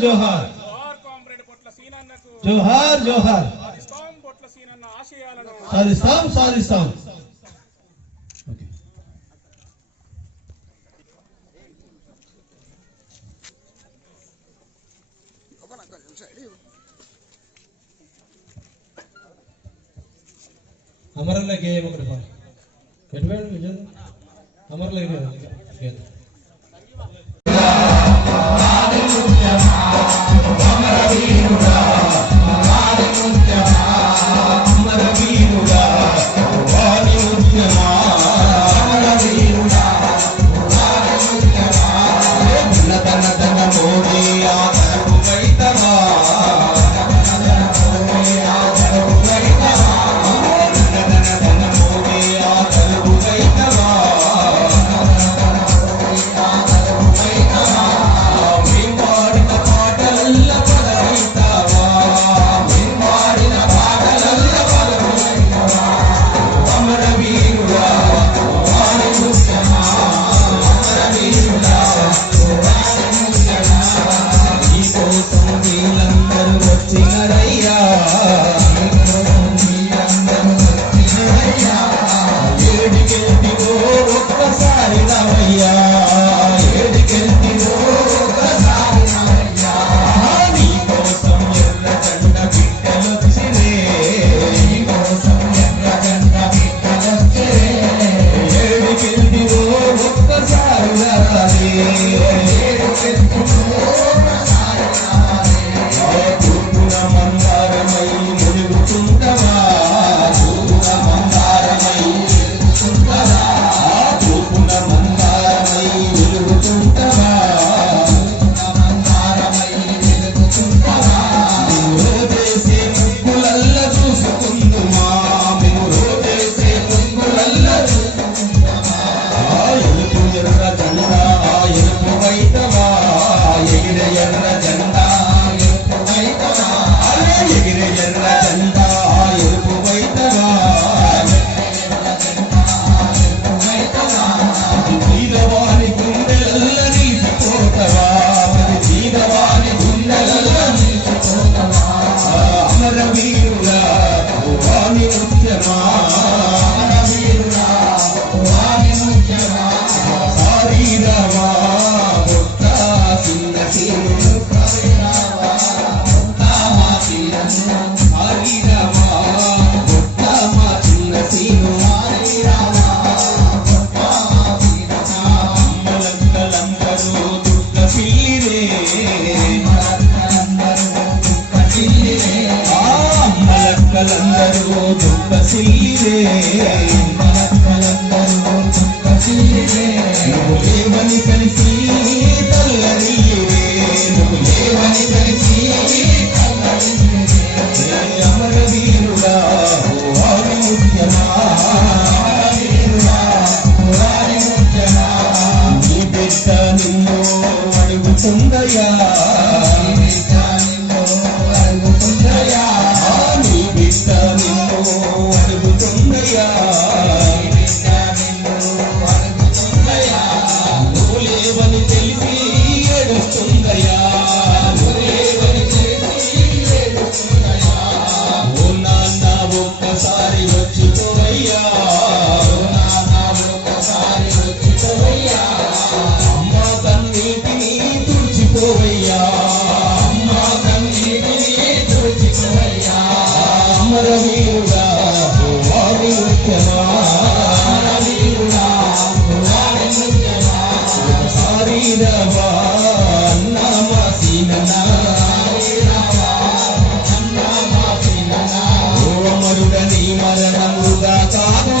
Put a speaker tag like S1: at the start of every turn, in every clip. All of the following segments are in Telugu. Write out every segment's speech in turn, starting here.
S1: జోహార్ జోహార్
S2: జోహార్
S1: జోహార్
S2: సాధిస్తాం
S1: సాధిస్తాం అమరన్న గేయం ఒకటి ఎటువంటి విజయం
S3: అమరలో గేయం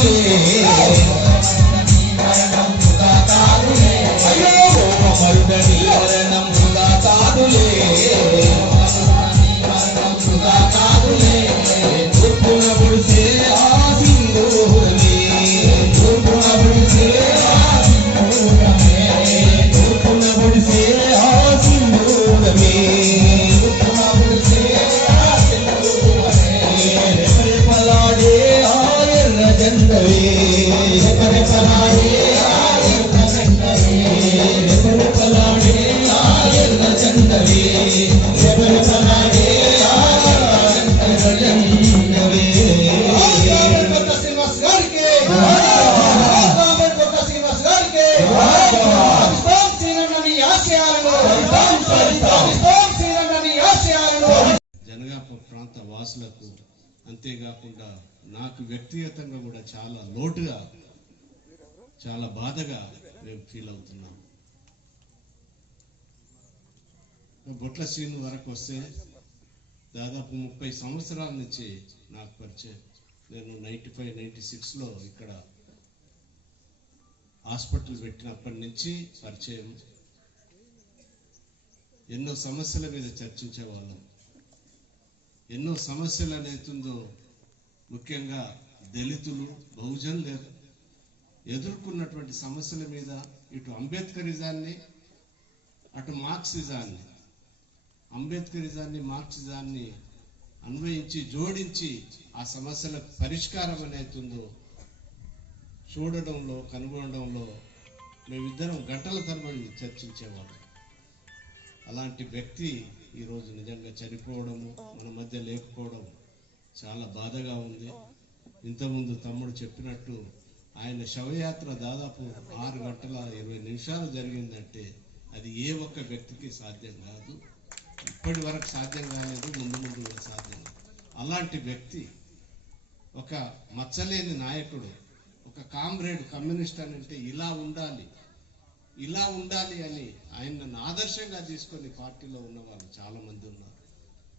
S3: Yeah. వ్యక్తిగతంగా కూడా చాలా లోటుగా చాలా బాధగా మేము ఫీల్ అవుతున్నాం. బొట్ల సీను వరకు వస్తే దాదాపు ముప్పై సంవత్సరాల నుంచి నాకు పరిచయం. నేను నైంటీ ఫైవ్ నైంటీ సిక్స్లో ఇక్కడ హాస్పిటల్ పెట్టినప్పటి నుంచి పరిచయం. ఎన్నో సమస్యల మీద చర్చించేవాళ్ళం ఎన్నో సమస్యలు అనేది ముఖ్యంగా దళితులు బహుజనులు లేదు ఎదుర్కొన్నటువంటి సమస్యల మీద ఇటు అంబేద్కరిజాన్ని అటు మార్క్సిజాన్ని అంబేద్కరిజాన్ని మార్క్సిజాన్ని అన్వయించి జోడించి ఆ సమస్యలకు పరిష్కారం అనేతుందో చూడడంలో కనుగొనడంలో మేమిద్దరం గంటల తరబడి చర్చించేవాళ్ళం. అలాంటి వ్యక్తి ఈరోజు నిజంగా చనిపోవడము మన మధ్య లేకపోవడం చాలా బాధగా ఉంది. ఇంతకుముందు తమ్ముడు చెప్పినట్టు ఆయన శవయాత్ర దాదాపు ఆరు గంటల ఇరవై నిమిషాలు జరిగిందంటే అది ఏ ఒక్క వ్యక్తికి సాధ్యం కాదు. ఇప్పటి వరకు సాధ్యం కాలేదు ముందు ముందు కూడా సాధ్యం అలాంటి వ్యక్తి ఒక మచ్చలేని నాయకుడు ఒక కామ్రేడ్ కమ్యూనిస్ట్ అని అంటే ఇలా ఉండాలి ఇలా ఉండాలి అని ఆయన నన్ను ఆదర్శంగా తీసుకొని పార్టీలో ఉన్న వాళ్ళు చాలామంది ఉన్నారు.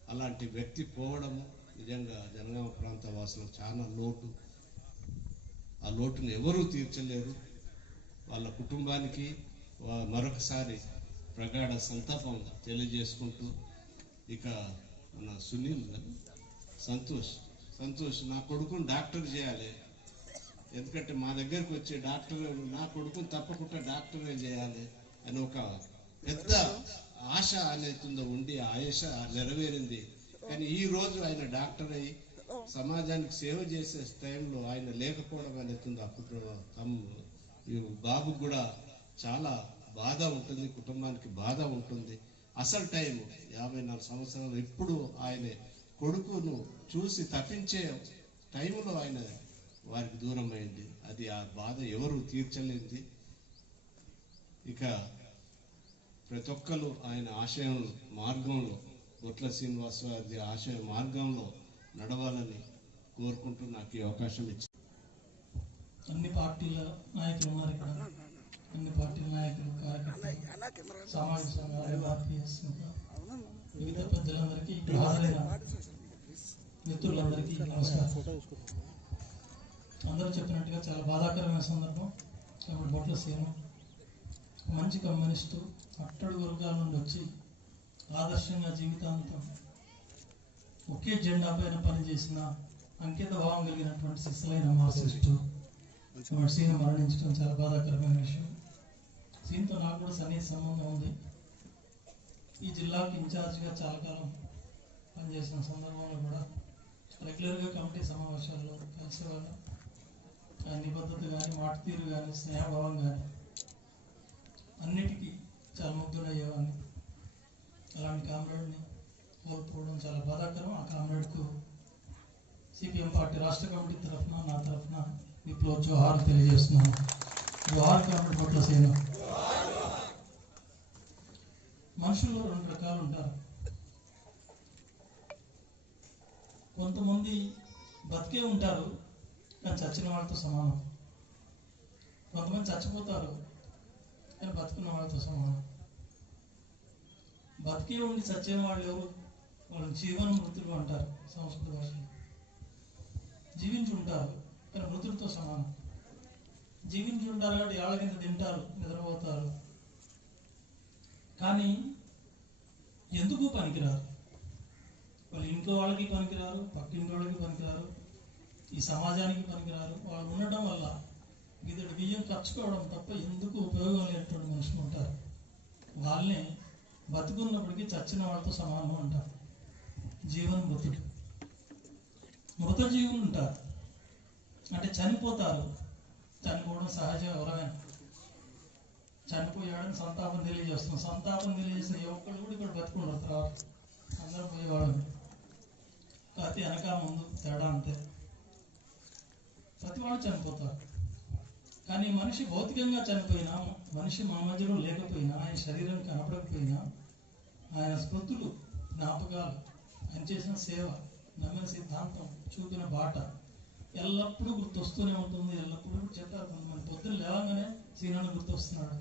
S3: అలాంటి వ్యక్తి పోవడము నిజంగా జనగామ ప్రాంత వాసులకు చాలా లోటు. ఆ లోటును ఎవరూ తీర్చలేరు. వాళ్ళ కుటుంబానికి మరొకసారి ప్రగాఢ సంతాపం తెలియజేసుకుంటూ ఇక మన సునీల్ సంతోష్ సంతోష్ నా కొడుకుని డాక్టర్ చేయాలి. ఎందుకంటే మా దగ్గరకు వచ్చే డాక్టర్ నా కొడుకుని తప్పకుండా డాక్టరే చేయాలి అని ఒక పెద్ద ఆశ అనేది ఉండి ఆ నెరవేరింది. కానీ ఈ రోజు ఆయన డాక్టర్ అయి సమాజానికి సేవ చేసే టైంలో ఆయన లేకపోవడం అనేతుందో అప్పుడు తమ్ము ఈ బాబుకు కూడా చాలా బాధ ఉంటుంది కుటుంబానికి బాధ ఉంటుంది. అసలు టైం యాభై నాలుగు సంవత్సరాలు ఎప్పుడు ఆయన కొడుకును చూసి తప్పించే టైంలో ఆయన వారికి దూరం అయింది అది ఆ బాధ ఎవరు తీర్చలేంది ఇక ప్రతి ఒక్కరు ఆయన ఆశయం మార్గంలో బొట్ల శ్రీనివాస ఆశయ మార్గంలో నడవాలని కోరుకుంటూ నాకు ఈ అవకాశం ఇచ్చింది
S4: అన్ని పార్టీల నాయకులు ఉన్నారు ఇక్కడ. అన్ని పార్టీల నాయకులు కార్యకర్తలు సామాజిక సంఘాలు ఆర్పిఎస్ వివిధ పెద్దలందరికీ ఇక్కడ హాజరైన మిత్రులందరికీ నమస్కారం. అందరూ చెప్పినట్టుగా చాలా బాధాకరమైన సందర్భం. కాబట్టి బొట్ల సీమ మంచి కమ్యూనిస్టు అట్టడు వర్గాల నుండి వచ్చి ఆదర్శంగా జీవితాంతం ఒకే జెండా పైన పనిచేసిన అంకిత భావం కలిగినటువంటి శిశులైన మా వాడు సీను మరణించడం చాలా బాధాకరమైన విషయం. సీన్తో నాకు కూడా సన్నిహిత సంబంధం ఉంది. ఈ జిల్లాకు ఇన్ఛార్జ్గా చాలా కాలం పనిచేసిన సందర్భంలో కూడా రెగ్యులర్గా కమిటీ సమావేశాల్లో కలిసేవాళ్ళం నిబద్ధత కానీ మాట తీరు కానీ స్నేహభావం కానీ అన్నిటికీ చాలా ముగ్గురయ్యేవాడిని అలాంటి కామ్రేడ్ని కోల్పోవడం చాలా బాధాకరం. ఆ కామ్రేడ్కు సిపిఎం పార్టీ రాష్ట్ర కమిటీ తరఫున నా తరఫున విప్లవ జోహార్ తెలియజేస్తున్నాను. జోహార్ కామ్రేడ్ పట్ల సేన. మనుషుల్లో రెండు రకాలు ఉంటారు. కొంతమంది బతికే ఉంటారు కానీ చచ్చిన వాళ్ళతో సమానం. కొంతమంది చచ్చిపోతారు కానీ బతుకున్న వాళ్ళతో సమానం. బతికే ఉండి చచ్చిన వాళ్ళు ఎవరు? వాళ్ళు జీవన మృతులు అంటారు సంస్కృత భాషలో. జీవించి ఉంటారు కానీ మృతుడితో సమానం. జీవించి ఉంటారు కాబట్టి ఏళ్ళ కింద తింటారు నిద్రపోతారు. కానీ ఎందుకు పనికిరారు? వాళ్ళ ఇంట్లో వాళ్ళకి పనికిరారు పక్కింటి వాళ్ళకి పనికిరారు ఈ సమాజానికి పనికిరారు. వాళ్ళు ఉండటం వల్ల ఇతడు బియ్యం ఖర్చుకోవడం తప్ప ఎందుకు ఉపయోగం లేనటువంటి మనుషులు ఉంటారు? వాళ్ళనే బతుకున్నప్పటికీ చచ్చిన వాళ్ళతో సమానం అంటారు జీవన మృతుడు. మృత జీవులు ఉంటారు. అంటే చనిపోతారు. చనిపోవడం సహజ ఎవరైనా. చనిపోయాడని సంతాపం తెలియజేస్తున్నాం. సంతాపం తెలియజేసిన ఏ ఒక్కళ్ళు కూడా ఇక్కడ బతుకుండరు తర్వాత. అందరూ పోయేవాళ్ళు. ప్రతి వెనక ముందు తేడా అంతే. ప్రతి వాళ్ళు చనిపోతారు. కానీ మనిషి భౌతికంగా చనిపోయినా మనిషి మా మధ్యలో లేకపోయినా ఆయన శరీరం కనపడకపోయినా ఆయన స్మృతులు జ్ఞాపకాలు ఆయన చేసిన సేవ నమ్మిన సిద్ధాంతం చూపిన బాట ఎల్లప్పుడూ గుర్తొస్తూనే ఉంటుంది ఎల్లప్పుడూ చెప్తారు కొంతమంది పొద్దున లేవగానే సీనాన్ని గుర్తొస్తున్నాడు.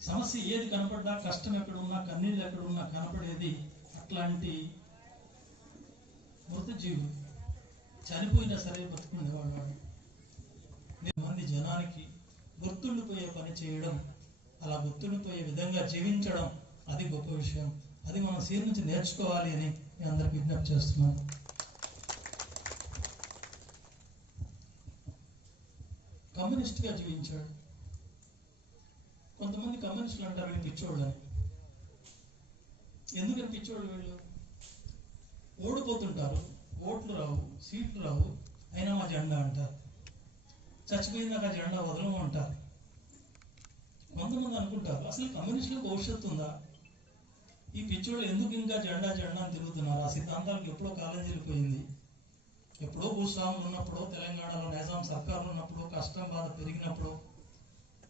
S4: సమస్య ఏది కనపడ్డా కష్టం ఎక్కడున్నా కన్నీళ్ళు ఎక్కడున్నా కనపడేది అట్లాంటి మృత చనిపోయినా సరే బతుకునేవాడు వాడు. మంది జనానికి గుర్తుండిపోయే పని చేయడం అలా గుర్తుండిపోయే విధంగా జీవించడం అది గొప్ప విషయం. అది మనం సీర్ నుంచి నేర్చుకోవాలి అని నేను అందరికి విజ్ఞప్తి చేస్తున్నాను. కమ్యూనిస్ట్గా జీవించాడు. కొంతమంది కమ్యూనిస్టులు అంటారు వీళ్ళు పిచ్చోళ్ళు అని. ఎందుకని పిచ్చోళ్ళు వీళ్ళు? ఓడిపోతుంటారు ఓట్లు రావు సీట్లు రావు అయినా మా జెండా అంటారు. చచ్చిపోయిందాక ఆ జెండా వదలము అంటారు కొంతమంది అనుకుంటారు అసలు కమ్యూనిస్టులకు భవిష్యత్తు ఉందా? ఈ పిచ్చోళ్ళు ఎందుకు ఇంకా జెండా జెండా అని తిరుగుతున్నారు? ఆ సిద్ధాంతాలకు ఎప్పుడో కాలం జరిగిపోయింది. ఎప్పుడో భూస్వాములు ఉన్నప్పుడు తెలంగాణలో నిజాం సర్కారులు ఉన్నప్పుడు కష్టం బాధ పెరిగినప్పుడు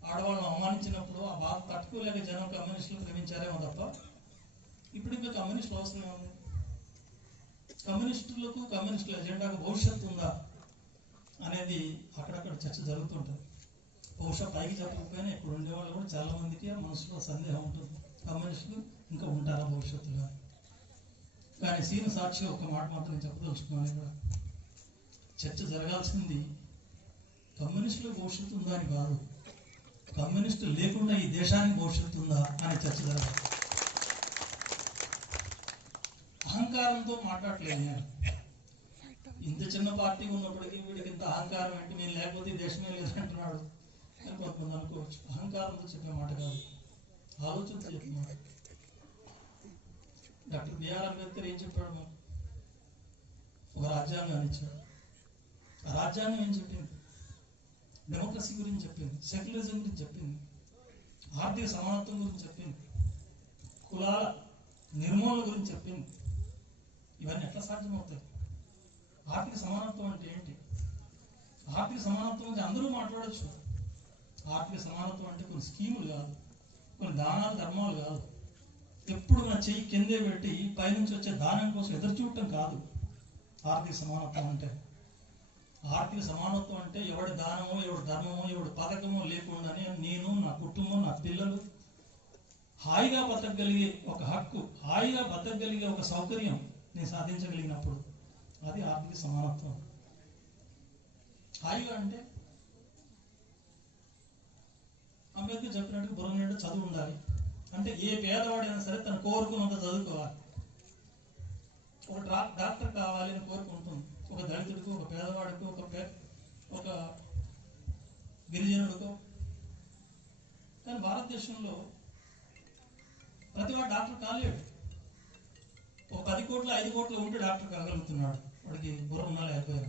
S4: ఆడవాళ్ళని అవమానించినప్పుడు ఆ బాధ తట్టుకోలేక జనం కమ్యూనిస్టులు ప్రేమించారేమో తప్ప ఇప్పుడు ఇంకా కమ్యూనిస్టులు అవసరం ఉంది కమ్యూనిస్టులకు కమ్యూనిస్టుల ఎజెండాకు భవిష్యత్తు ఉందా? అనేది అక్కడక్కడ చర్చ జరుగుతుంటుంది. బహుశా పైకి చెప్పకపోయినా ఇక్కడ ఉండేవాళ్ళు కూడా చాలా మందికి మనసులో సందేహం ఉంటుంది. కమ్యూనిస్టులు ఇంకా ఉంటారా భవిష్యత్తులో? కానీ సీను సాక్షి ఒక మాట మాత్రం నేను చెప్పదలుచుకున్నాను ఇక్కడ. చర్చ జరగాల్సింది కమ్యూనిస్టుల భవిష్యత్తు ఉందా అని కాదు. కమ్యూనిస్టు లేకుండా ఈ దేశానికి భవిష్యత్తు ఉందా అని చర్చ జరగాలి. అహంకారంతో మాట్లాడలేదు నేను. ఇంత చిన్న పార్టీ ఉన్నప్పటికీ వీడికి ఇంత అహంకారం ఏంటి నేను లేకపోతే దేశమే లేదంటున్నాడు అని కొంతమంది అనుకోవచ్చు. అహంకారంతో చెప్పే మాట కాదు. ఆలోచనతో చెప్పిన మాట డాక్టర్ బిఆర్ అంబేద్కర్ ఏం చెప్పాడు మనం ఒక రాజ్యాంగాన్ని ఇచ్చాడు ఆ రాజ్యాంగం ఏం చెప్పింది? డెమోక్రసీ గురించి చెప్పింది. సెక్యులరిజం గురించి చెప్పింది. ఆర్థిక సమానత్వం గురించి చెప్పింది. కులాల నిర్మూలన గురించి చెప్పింది. ఇవన్నీ ఎట్లా సాధ్యమవుతాయి? ఆర్థిక సమానత్వం అంటే ఏంటి? ఆర్థిక సమానత్వం అంటే అందరూ మాట్లాడచ్చు. ఆర్థిక సమానత్వం అంటే కొన్ని స్కీములు కాదు కొన్ని దానాలు ధర్మాలు కాదు. ఎప్పుడు నా చెయ్యి కిందే పెట్టి పైనుంచి వచ్చే దానం కోసం ఎదురు చూడటం కాదు. ఆర్థిక సమానత్వం అంటే ఆర్థిక సమానత్వం అంటే ఎవడి దానమో ఎవడి ధర్మమో ఎవడి పథకమో లేకుండానే నేను నా కుటుంబం నా పిల్లలు హాయిగా బతకగలిగే ఒక హక్కు హాయిగా బతకగలిగే ఒక సౌకర్యం నేను సాధించగలిగినప్పుడు అది ఆర్థిక సమానత్వం. హాయిగా అంటే అంబేద్కర్ చెప్పినట్టు బుర్ర నిండా చదువు ఉండాలి. అంటే ఏ పేదవాడైనా సరే తను కోరుకున్నంత చదువుకోవాలి. ఒక డా- డాక్టర్ కావాలి అని కోరుకుంటుంది. ఒక దళితుడికి ఒక పేదవాడికి ఒక పే ఒక గిరిజనుడికో. కానీ భారతదేశంలో ప్రతివాడు డాక్టర్ కాలేడు. పది కోట్ల ఐదు కోట్ల ఉంటే డాక్టర్ కలగలుగుతున్నాడు వాడికి బుర్ర ఉన్నా లేకపోయినా.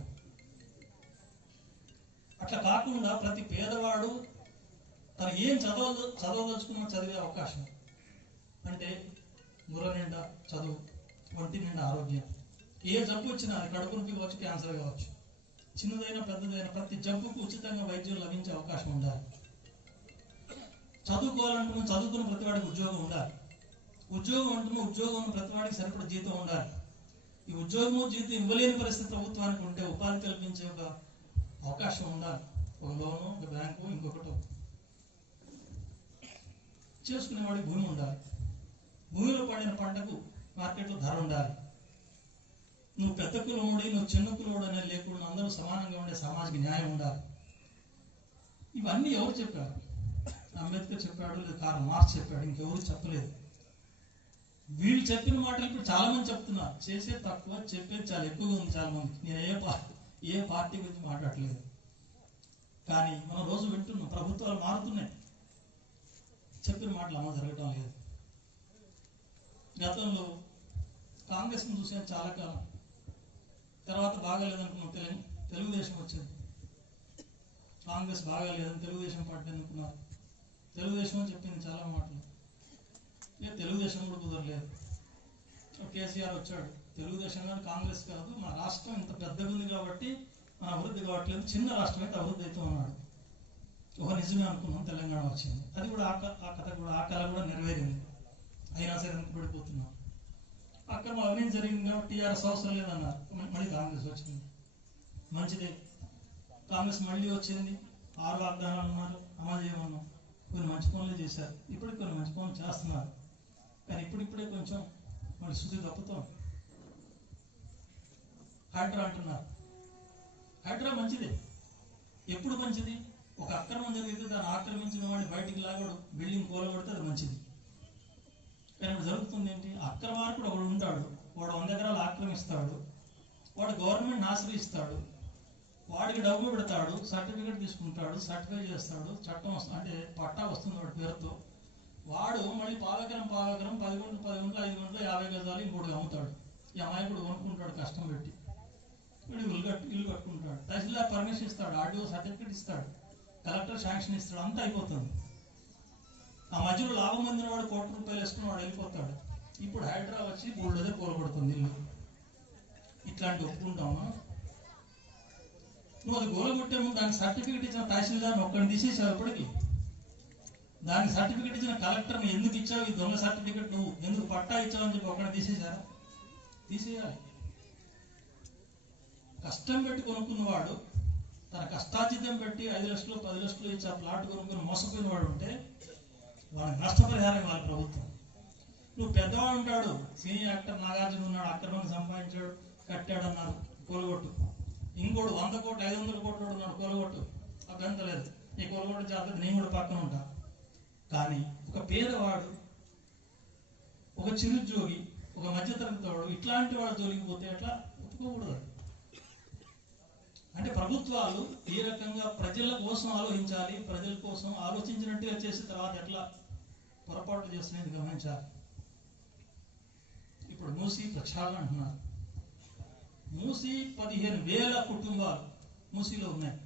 S4: అట్లా కాకుండా ప్రతి పేదవాడు తను ఏం చదవ చదవదలుచుకున్నా చదివే అవకాశం. అంటే బుర్ర నిండా చదువు ఒంటి నిండా ఆరోగ్యం. ఏ జబ్బు వచ్చినా కడుపు నొప్పి కావచ్చు క్యాన్సర్ కావచ్చు. చిన్నదైన పెద్దదైన ప్రతి జబ్బుకు ఉచితంగా వైద్యం లభించే అవకాశం ఉండాలి. చదువుకోవాలంటే చదువుకున్న ప్రతి వాడికి ఉద్యోగం ఉండాలి. ఉద్యోగం అంటున్న ఉద్యోగం ఉన్న ప్రతి వాడికి సరిపడ జీతం ఉండాలి. ఈ ఉద్యోగము జీతం ఇవ్వలేని పరిస్థితి ప్రభుత్వానికి ఉంటే ఉపాధి కల్పించే ఒక అవకాశం ఉండాలి. ఒక లోను ఒక బ్యాంకు ఇంకొకటి. చేసుకునే వాడికి భూమి ఉండాలి. భూమిలో పండిన పంటకు మార్కెట్లో ధర ఉండాలి. నువ్వు పెద్ద కులముడి నువ్వు చిన్న కులముడు అనేది లేకుండా అందరూ సమానంగా ఉండే సామాజిక న్యాయం ఉండాలి. ఇవన్నీ ఎవరు చెప్పారు? అంబేద్కర్ చెప్పాడు లేదా కార్ మార్క్స్ చెప్పాడు ఇంకెవరు చెప్పలేదు. వీళ్ళు చెప్పిన మాటలు ఇప్పుడు చాలా మంది చెప్తున్నారు. చేసే తక్కువ చెప్పేది చాలా ఎక్కువగా ఉంది చాలా మంది. నేను ఏ పార్టీ ఏ పార్టీ గురించి మాట్లాడలేదు. కానీ మనం రోజు వింటున్నాం ప్రభుత్వాలు మారుతున్నాయి. చెప్పిన మాటలు అమలు జరగటం లేదు. గతంలో కాంగ్రెస్ని చూసాను చాలా కాలం. తర్వాత బాగాలేదనుకున్నాం. తెలు తెలుగుదేశం వచ్చింది. కాంగ్రెస్ బాగాలేదని తెలుగుదేశం పార్టీ అనుకున్నారు. తెలుగుదేశం అని చెప్పింది చాలా మాటలు. లేదు తెలుగుదేశం కూడా కుదరలేదు. కేసీఆర్ వచ్చాడు. తెలుగుదేశం కానీ కాంగ్రెస్ కాదు మన రాష్ట్రం ఇంత పెద్దగా ఉంది కాబట్టి మన అభివృద్ధి కావట్లేదు. చిన్న రాష్ట్రం అయితే అభివృద్ధి అవుతూ ఉన్నాడు. ఒక నిజమే అనుకున్నాం తెలంగాణ వచ్చింది. అది కూడా ఆ కథ కూడా ఆ కళ కూడా నెరవేరింది. అయినా సరే అంత పడిపోతున్నాం. అక్కడ అవినీతి జరిగింది కాబట్టి టీఆర్ఎస్ అవసరం లేదన్నారు. మళ్ళీ కాంగ్రెస్ వచ్చింది. మంచిదే. కాంగ్రెస్ మళ్ళీ వచ్చింది. ఆరు వాగ్దానాలు ఉన్నారు. అమలు చేయమన్నాం. కొన్ని మంచి పనులు చేశారు. ఇప్పుడు కొన్ని మంచి పనులు చేస్తున్నారు. కానీ ఇప్పుడిప్పుడే కొంచెం మన శుద్ధి తప్పుతాం హైడ్రా అంటున్నారు. హైడ్రా మంచిది. ఎప్పుడు మంచిది? ఒక అక్రమం జరిగితే దాన్ని ఆక్రమించిన వాడిని బయటికి లాగడు బిల్డింగ్ కూలగొడితే అది మంచిది. కానీ ఇప్పుడు జరుగుతుంది ఏంటి? అక్రమార్కుడు ఒకడు ఉంటాడు. వాడు వంద ఎకరాలు ఆక్రమిస్తాడు. వాడు గవర్నమెంట్ ఆశ్రయిస్తాడు. వాడికి డబ్బు పెడతాడు సర్టిఫికేట్ తీసుకుంటాడు సర్టిఫై చేస్తాడు చట్టం వస్తుంది అంటే పట్టా వస్తుంది వాడి పేరుతో. వాడు మళ్ళీ పాలకరం పాలకరం పది గంటలు పది గంటలు ఐదు గంటలు యాభై గజాలు ఇంకోటి అమ్ముతాడు. ఈ అమాయకుడు కొనుక్కుంటాడు కష్టం పెట్టి. వీడు ఇల్లు కట్టు ఇల్లు కట్టుకుంటాడు. తహసీల్దార్ పర్మిషన్ ఇస్తాడు ఆర్డీఓ సర్టిఫికేట్ ఇస్తాడు కలెక్టర్ శాంక్షన్ ఇస్తాడు అంతా అయిపోతుంది. ఆ మధ్యలో లాభం పొందిన వాడు కోటి రూపాయలు వేసుకుని వాడు వెళ్ళిపోతాడు. ఇప్పుడు హైడ్రా వచ్చి బోల్డోదే కూలబడుతుంది ఇల్లు. ఇట్లాంటి ఒప్పుకుంటామా? నువ్వు అది గోలగొట్టే ముందు దానికి సర్టిఫికేట్ ఇచ్చిన తహసీల్దార్ని ఒక్కడిని తీసేసావు ఇప్పటికి. దానికి సర్టిఫికేట్ ఇచ్చిన కలెక్టర్ ఎందుకు ఇచ్చావు? ఈ దొంగ సర్టిఫికేట్ నువ్వు ఎందుకు పట్టా ఇచ్చావు అని చెప్పి ఒక్కడ తీసేశారా? తీసేయాలి. కష్టం పెట్టి కొనుక్కున్నవాడు తన కష్టాచితం పెట్టి ఐదు లక్షలు పది లక్షలు ఇచ్చి ఆ ప్లాట్ కొనుక్కుని మోసపోయిన వాడు ఉంటే వాళ్ళకి నష్టపరిహారం ఇవ్వాలి ప్రభుత్వం. నువ్వు పెద్దవాడు ఉంటాడు సీనియర్ యాక్టర్ నాగార్జున ఉన్నాడు అక్రమంగా సంపాదించాడు కట్టాడు అన్నారు కోలగొట్టు. ఇంకోడు వంద కోట్లు ఐదు వందల కోట్లు ఉన్నాడు కోలగొట్టు. అభ్యంతరం లేదు. ఈ కోలగొట్టు జాగ్రత్త నేను కూడా పక్కన ఉంటా. కానీ ఒక పేదవాడు ఒక చిరుద్యోగి ఒక మధ్యతరగతి వాడు ఇట్లాంటి వాడు జోలికి పోతే ఎట్లా ఒప్పుకోకూడదు. అంటే ప్రభుత్వాలు ఏ రకంగా ప్రజల కోసం ఆలోచించాలి ప్రజల కోసం ఆలోచించినట్టుగా చేసిన తర్వాత ఎట్లా పొరపాటు చేస్తున్నది గమనించాలి. ఇప్పుడు మూసి ప్రక్షాళన అంటున్నారు. మూసి పదిహేను వేల కుటుంబాలు మూసిలో ఉన్నాయి.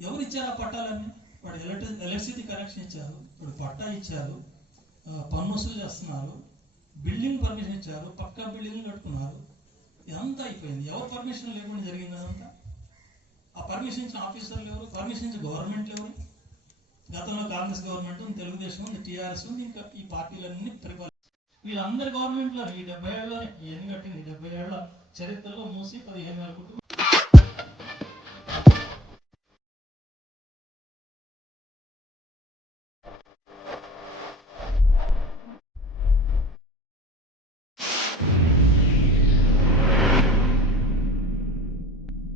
S4: ఎవరిచ్చారు ఆ పట్టాలన్నీ? వాడు ఎలక్ట్రి ఎలక్ట్రిసిటీ కనెక్షన్ ఇచ్చారు. ఇప్పుడు పట్టా ఇచ్చారు ఆ, పన్ను వసూలు చేస్తున్నారు బిల్డింగ్ పర్మిషన్ ఇచ్చారు పక్కా బిల్డింగ్ కట్టుకున్నారు. ఇదంతా అయిపోయింది. ఎవరు పర్మిషన్ లేకుండా జరిగింది అదంతా? ఆ పర్మిషన్ ఇచ్చిన ఆఫీసర్లు ఎవరు? పర్మిషన్ ఇచ్చిన గవర్నమెంట్ ఎవరు? గతంలో కాంగ్రెస్ గవర్నమెంట్ ఉంది తెలుగుదేశం ఉంది టీఆర్ఎస్ ఉంది ఇంకా ఈ పార్టీలన్నీ పరిపాలన వీళ్ళందరి గవర్నమెంట్లో ఈ డెబ్బై ఏళ్ళ ఎన్ని కట్టింది? డెబ్బై ఏళ్ళ చరిత్రలో మూసి పదిహేను వేల కుటుంబం